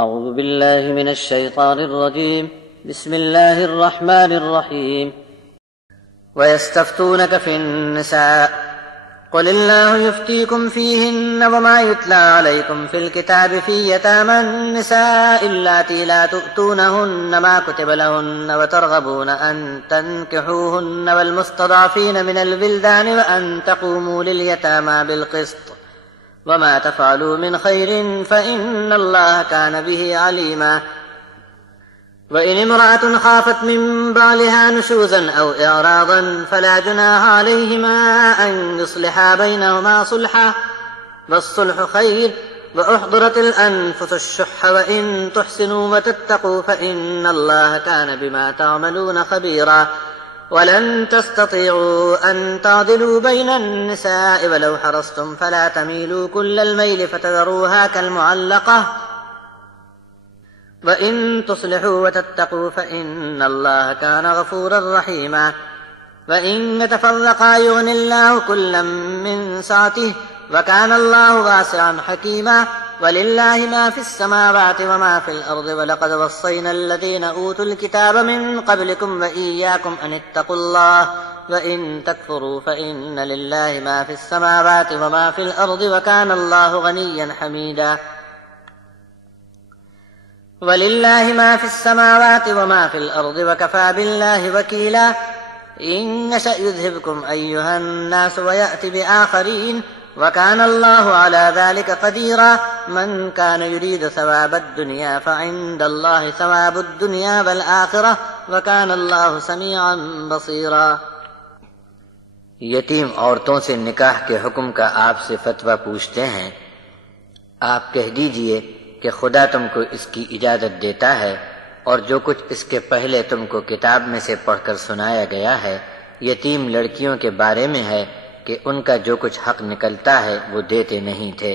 اعوذ باللہ من الشیطان الرجیم بسم اللہ الرحمن الرحیم وَيَسْتَفْتُونَكَ فِي النِّسَاءِ قُلِ اللَّهُ يُفْتِيكُمْ فِيهِنَّ وَمَا يُتْلَىٰ عَلَيْكُمْ فِي الْكِتَابِ فِي يَتَامَى النِّسَاءِ اللَّاتِي لَا تُؤْتُونَهُنَّ مَا كُتِبَ لَهُنَّ وَتَرْغَبُونَ أَن تَنكِحُوهُنَّ وَالْمُسْتَضْعَفِينَ مِنَ الْوِلْدَانِ وَأَن تَقُومُوا لِلْيَتَامَى بِالْقِسْطِ وَمَا تَفْعَلُوا مِنْ خَيْرٍ فَإِنَّ اللَّهَ كَانَ بِهِ عَلِيمًا وَإِنِ امْرَأَةٌ خَافَتْ مِنْ بَعْلِهَا نُشُوزًا أَوْ إِعْرَاضًا فَلَا جُنَاحَ عَلَيْهِمَا أَنْ يُصْلِحَا بَيْنَهُمَا صُلْحًا وَالصُّلْحُ خَيْرٌ وَأُحْضِرَتِ الْأَنْفُسُ الشُّحَّ وَإِنْ تُحْسِنُوا وَتَتَّقُوا فَإِنَّ اللَّهَ كَانَ بِمَا تَعْمَلُونَ خَبِيرًا وَلَنْ تَسْتَطِيعُوا أَنْ تَعْدِلُوا بَيْنَ النِّسَاءِ وَلَوْ حَرَصْتُمْ فَلَا تَمِيلُوا كُلَّ الْمَيْلِ فَتَذَرُوهَا كَالْمُعَلَّقَةِ وَإِن تُصْلِحُوا وَتَتَّقُوا فَإِنَّ اللَّهَ كَانَ غَفُورًا رَّحِيمًا وَإِن يَتَفَرَّقَا يُغْنِ اللَّهُ كُلًّا مِّن سَعَتِهِ وَكَانَ اللَّهُ وَاسِعًا حَكِيمًا وَلِلَّهِ مَا فِي السَّمَاوَاتِ وَمَا فِي الْأَرْضِ وَلَقَدْ وَصَّيْنَا الَّذِينَ أُوتُوا الْكِتَابَ مِن قَبْلِكُمْ وَإِيَّاكُمْ أَنِ اتَّقُوا اللَّهَ وَإِن تَكْفُرُوا فَإِنَّ لِلَّهِ مَا فِي السَّمَاوَاتِ وَمَا فِي الْأَرْضِ وَكَانَ اللَّهُ غَنِيًّا حَمِيدًا وَلِلَّهِ مَا فِي السَّمَاوَاتِ وَمَا فِي الْأَرْضِ وَكَفَىٰ بِاللَّهِ وَكِيلًا إِن يَشَأْ يُذْهِبْكُمْ أَيُّهَا النَّاسُ وَيَأْتِ بِآخَرِينَ وَكَانَ اللَّهُ عَلَىٰ ذَٰلِكَ قَدِيرًا مَّن كَانَ يُرِيدُ ثَوَابَ الدُّنْيَا فَعِندَ اللَّهِ ثَوَابُ الدُّنْيَا وَالْآخِرَةِ وَكَانَ اللَّهُ سَمِيعًا بَصِيرًا۔ یتیم عورتوں سے نکاح کے حکم کا آپ سے فتویٰ پوچھتے ہیں، آپ کہہ دیجئے کہ خدا تم کو اس کی اجازت دیتا ہے، اور جو کچھ اس کے پہلے تم کو کتاب میں سے پڑھ کر سنایا گیا ہے یتیم لڑکیوں کے بارے میں ہے کہ ان کا جو کچھ حق نکلتا ہے وہ دیتے نہیں تھے،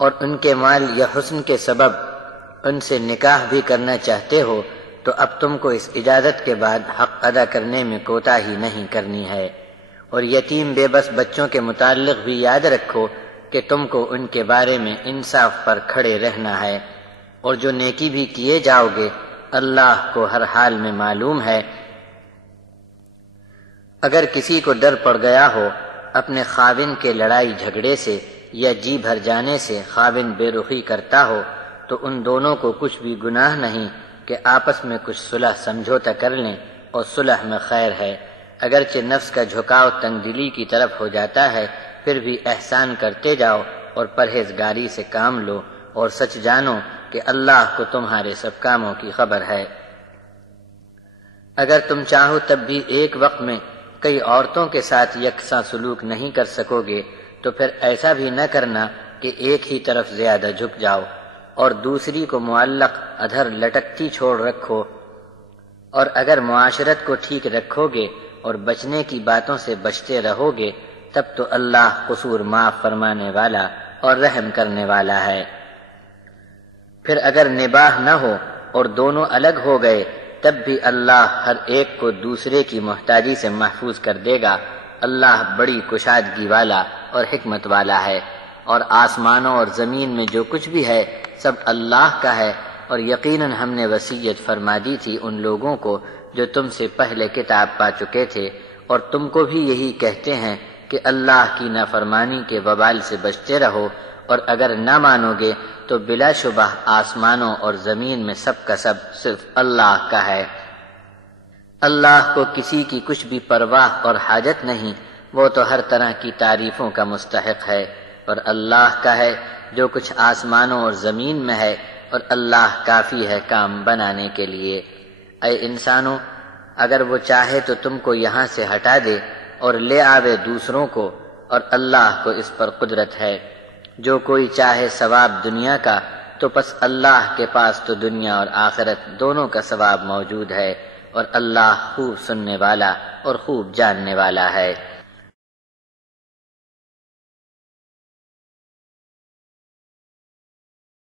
اور ان کے مال یا حسن کے سبب ان سے نکاح بھی کرنا چاہتے ہو تو اب تم کو اس اجازت کے بعد حق ادا کرنے میں کوتاہی نہیں کرنی ہے۔ اور یتیم بے بس بچوں کے متعلق بھی یاد رکھو کہ تم کو ان کے بارے میں انصاف پر کھڑے رہنا ہے، اور جو نیکی بھی کیے جاؤ گے اللہ کو ہر حال میں معلوم ہے۔ اگر کسی کو ڈر پڑ گیا ہو اپنے خاوند کے لڑائی جھگڑے سے یا جی بھر جانے سے خاوند بے رخی کرتا ہو تو ان دونوں کو کچھ بھی گناہ نہیں کہ آپس میں کچھ صلح سمجھوتا کر لیں، اور صلح میں خیر ہے۔ اگرچہ نفس کا جھکاؤ تنگ دلی کی طرف ہو جاتا ہے پھر بھی احسان کرتے جاؤ اور پرہیزگاری سے کام لو، اور سچ جانو کہ اللہ کو تمہارے سب کاموں کی خبر ہے۔ اگر تم چاہو تب بھی ایک وقت میں کئی عورتوں کے ساتھ یکساں سلوک نہیں کر سکو گے تو پھر ایسا بھی نہ کرنا کہ ایک ہی طرف زیادہ جھک جاؤ اور دوسری کو معلق ادھر لٹکتی چھوڑ رکھو۔ اور اگر معاشرت کو ٹھیک رکھو گے اور بچنے کی باتوں سے بچتے رہو گے تب تو اللہ قصور معاف فرمانے والا اور رحم کرنے والا ہے۔ پھر اگر نباہ نہ ہو اور دونوں الگ ہو گئے تب بھی اللہ ہر ایک کو دوسرے کی محتاجی سے محفوظ کر دے گا۔ اللہ بڑی کشادگی والا اور حکمت والا ہے، اور آسمانوں اور زمین میں جو کچھ بھی ہے سب اللہ کا ہے، اور یقیناً ہم نے وصیت فرما دی تھی ان لوگوں کو جو تم سے پہلے کتاب پا چکے تھے، اور تم کو بھی یہی کہتے ہیں کہ اللہ کی نافرمانی کے وبال سے بچتے رہو، اور اگر نہ مانو گے تو بلا شبہ آسمانوں اور زمین میں سب کا سب صرف اللہ کا ہے۔ اللہ کو کسی کی کچھ بھی پرواہ اور حاجت نہیں، وہ تو ہر طرح کی تعریفوں کا مستحق ہے، اور اللہ کا ہے جو کچھ آسمانوں اور زمین میں ہے، اور اللہ کافی ہے کام بنانے کے لیے۔ اے انسانوں، اگر وہ چاہے تو تم کو یہاں سے ہٹا دے اور لے آوے دوسروں کو، اور اللہ کو اس پر قدرت ہے۔ جو کوئی چاہے ثواب دنیا کا تو پس اللہ کے پاس تو دنیا اور آخرت دونوں کا ثواب موجود ہے، اور اللہ خوب سننے والا اور خوب جاننے والا ہے۔